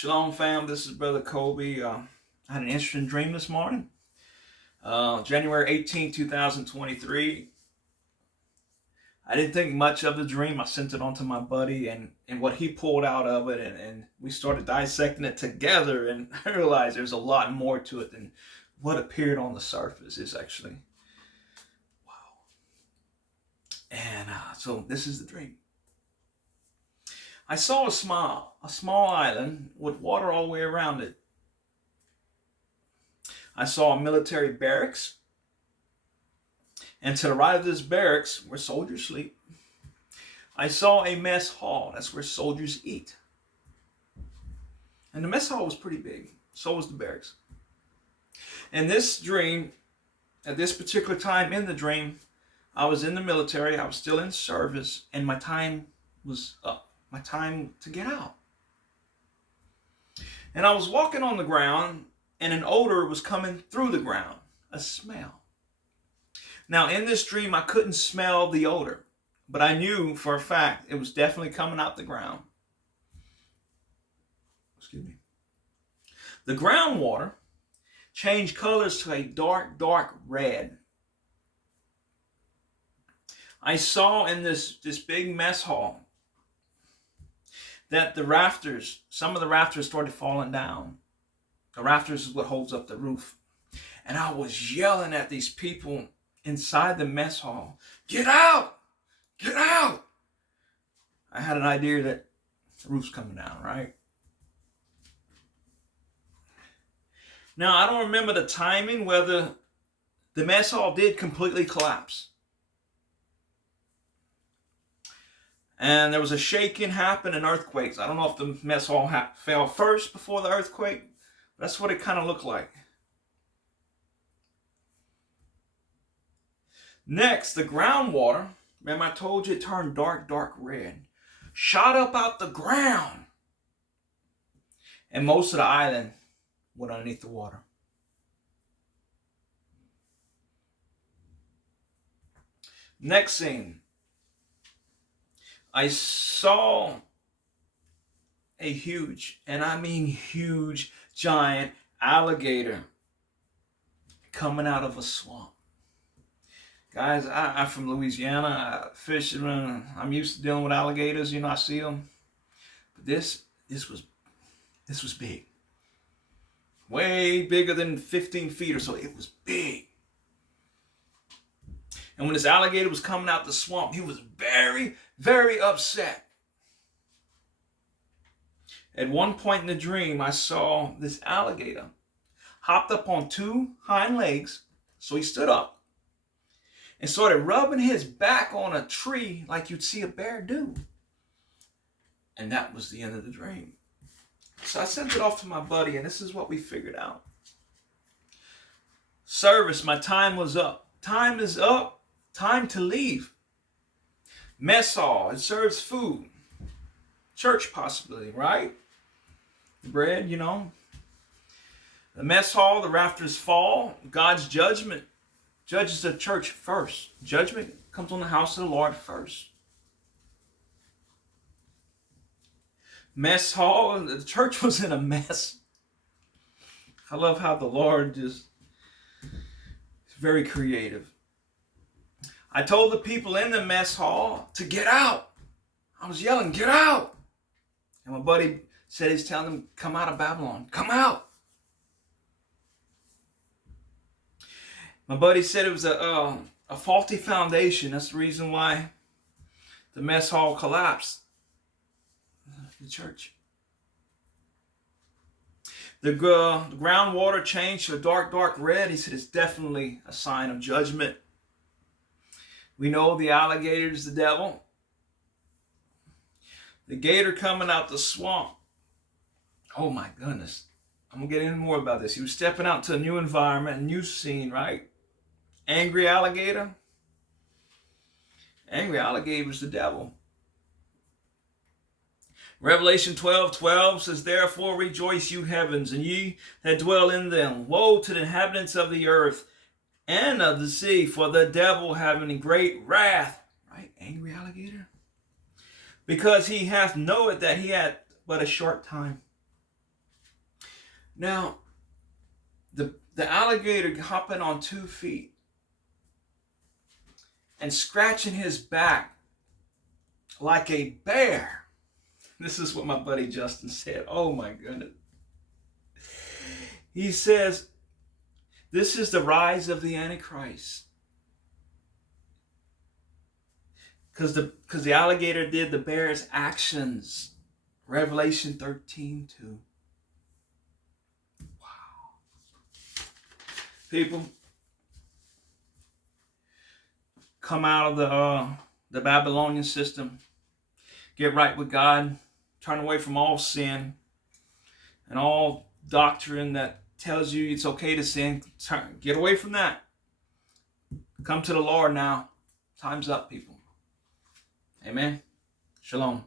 Shalom, fam. This is Brother Kobe. I had an interesting dream this morning. January 2023. I didn't think much of the dream. I sent it on to my buddy and what he pulled out of it, and we started dissecting it together, and I realized there's a lot more to it than what appeared on the surface. It's actually, wow. And so this is the dream. I saw a small island with water all the way around it. I saw a military barracks, and to the right of this barracks where soldiers sleep. I saw a mess hall. That's where soldiers eat. And the mess hall was pretty big. So was the barracks. And this dream, at this particular time in the dream, I was in the military. I was still in service, and my time was up. My time to get out. And I was walking on the ground, and an odor was coming through the ground, a smell. Now, in this dream, I couldn't smell the odor, but I knew for a fact it was definitely coming out the ground. Excuse me. The groundwater changed colors to a dark red. I saw in this big mess hall that some of the rafters started falling down. The rafters is what holds up the roof. And I was yelling at these people inside the mess hall, "Get out! Get out!" I had an idea that the roof's coming down, right? Now, I don't remember the timing, whether the mess hall did completely collapse. And there was a shaking happen and earthquakes. I don't know if the mess hall fell first before the earthquake. That's what it kind of looked like. Next, the groundwater, remember I told you it turned dark red, shot up out the ground. And most of the island went underneath the water. Next scene. I saw a huge, and I mean huge, giant alligator coming out of a swamp. Guys, I'm from Louisiana, fisherman. I'm used to dealing with alligators. I see them. But this was big. Way bigger than 15 feet or so. It was big. And when this alligator was coming out the swamp, he was very upset. At one point in the dream, I saw this alligator hopped up on two hind legs. So he stood up and started rubbing his back on a tree like you'd see a bear do. And that was the end of the dream. So I sent it off to my buddy, and this is what we figured out. Service, my time was up. Time is up. Time to leave. Mess hall, it serves food. Church possibly, right? Bread, The mess hall, the rafters fall. God's judgment judges the church first. Judgment comes on the house of the Lord first. Mess hall, the church was in a mess. I love how the Lord is very creative. I told the people in the mess hall to get out. I was yelling, "Get out!" And my buddy said he's telling them, "Come out of Babylon. Come out." My buddy said it was a faulty foundation. That's the reason why the mess hall collapsed. The church. The groundwater changed to a dark red. He said it's definitely a sign of judgment. We know the alligator is the devil. The gator coming out the swamp. Oh my goodness. I'm going to get into more about this. He was stepping out to a new environment, a new scene, right? Angry alligator. Angry alligator is the devil. Revelation 12:12 says, "Therefore rejoice, you heavens, and ye that dwell in them. Woe to the inhabitants of the earth and of the sea, for the devil having great wrath," right? Angry alligator. "Because he hath knowed that he had but a short time. Now, the alligator hopping on 2 feet and scratching his back like a bear. This is what my buddy Justin said. Oh my goodness. He says, this is the rise of the Antichrist. Because the alligator did the bear's actions. Revelation 13:2. Wow. People, come out of the Babylonian system. Get right with God. Turn away from all sin and all doctrine that tells you it's okay to sin. Get away from that. Come to the Lord now. Time's up, people. Amen. Shalom.